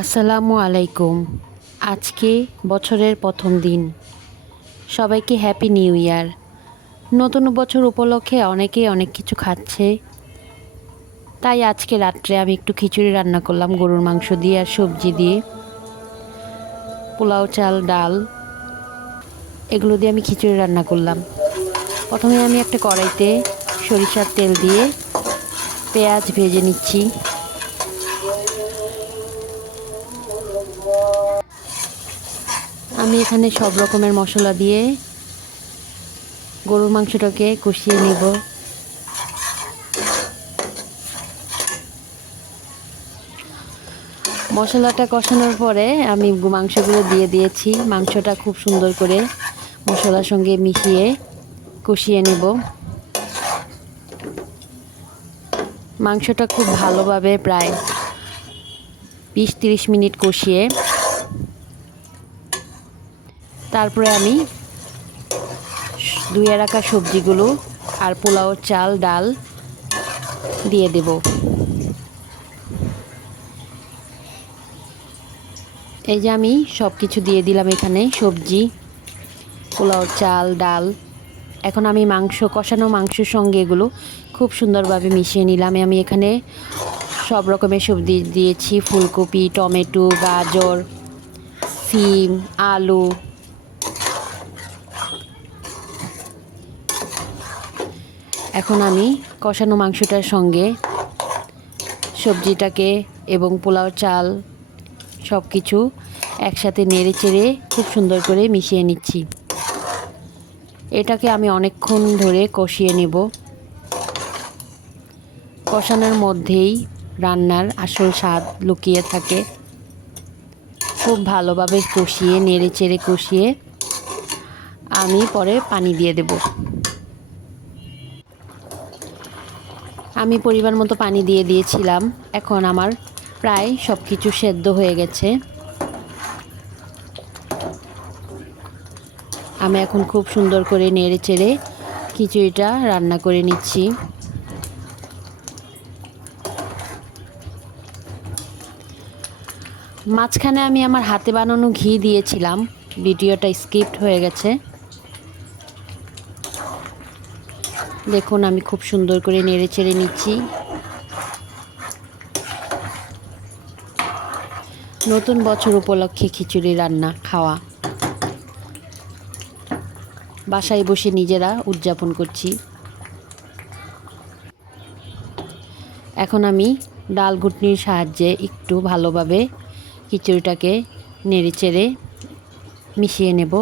আসসালামু আলাইকুম আজকে বছরের প্রথম দিন। সবাইকে হ্যাপি নিউ ইয়ার নতুন বছর উপলক্ষে অনেকেই অনেক কিছু খাচ্ছে। তাই আজকে রাত্রে আমি একটু খিচুড়ি রান্না করলাম, গরুর মাংস দিয়ে আর সবজি দিয়ে। পোলাও, চাল, ডাল, এগুলো দিয়ে আমি খিচুড়ি রান্না করলাম। প্রথমে আমি একটা কড়াইতে সরিষার তেল দিয়ে পেঁয়াজ ভেজে নিচ্ছি। আমি এখানে সব রকমের মশলা দিয়ে গরুর মাংসটাকে কষিয়ে নেব। মশলাটা কষানোর পরে আমি মাংসগুলো দিয়ে দিয়েছি। মাংসটা খুব সুন্দর করে মশলার সঙ্গে মিশিয়ে কষিয়ে নেব। মাংসটা খুব ভালোভাবে প্রায় বিশ তিরিশ মিনিট কষিয়ে তারপরে আমি ধুয়ে রাখা সবজিগুলো আর পোলাও, চাল, ডাল দিয়ে দেব। এই যে আমি সব কিছু দিয়ে দিলাম এখানে, সবজি, পোলাও, চাল, ডাল। এখন আমি মাংস, কষানো মাংসের সঙ্গে এগুলো খুব সুন্দরভাবে মিশিয়ে নিলাম। আমি এখানে সব রকমের সবজি দিয়েছি, ফুলকপি, টমেটো, গাজর, সিম, আলু। এখন আমি কষানো মাংসটার সঙ্গে সবজিটাকে এবং পোলাও, চাল সব কিছু একসাথে নেড়ে চেড়ে খুব সুন্দর করে মিশিয়ে নিচ্ছি। এটাকে আমি অনেকক্ষণ ধরে কষিয়ে নেব। কষানোর মধ্যেই রান্নার আসল স্বাদ লুকিয়ে থাকে। খুব ভালোভাবে কষিয়ে নেড়ে চেড়ে কষিয়ে আমি পরে পানি দিয়ে দেবো। আমি পরিমাণ মতো পানি দিয়ে দিয়েছিলাম। এখন আমার প্রায় সব কিছু সেদ্ধ হয়ে গেছে। আমি এখন খুব সুন্দর করে নেড়ে চেড়ে খিচুড়িটা রান্না করে নিচ্ছি। মাঝখানে আমি আমার হাতে বানানো ঘি দিয়েছিলাম। ভিডিওটা স্কিপ্ট হয়ে গেছে। দেখুন, আমি খুব সুন্দর করে নেড়ে চেড়ে নিচ্ছি। নতুন বছর উপলক্ষে খিচুড়ি রান্না, খাওয়া। বাসায় বসে নিজেরা উদযাপন করছি। এখন আমি ডাল ঘুটনির সাহায্যে একটু ভালোভাবে খিচুড়িটাকে নেড়ে চেড়ে মিশিয়ে নেব।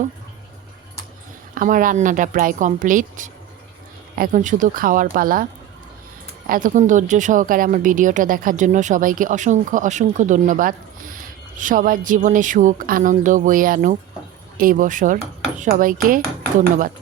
আমার রান্নাটা প্রায় কমপ্লিট। এখন শুধু খাওয়ার পালা। এতক্ষণ ধৈর্য সহকারে আমার ভিডিওটা দেখার জন্য সবাইকে অসংখ্য অসংখ্য ধন্যবাদ। সবার জীবনে সুখ, আনন্দ বয়ে আনুক এই বছর। সবাইকে ধন্যবাদ।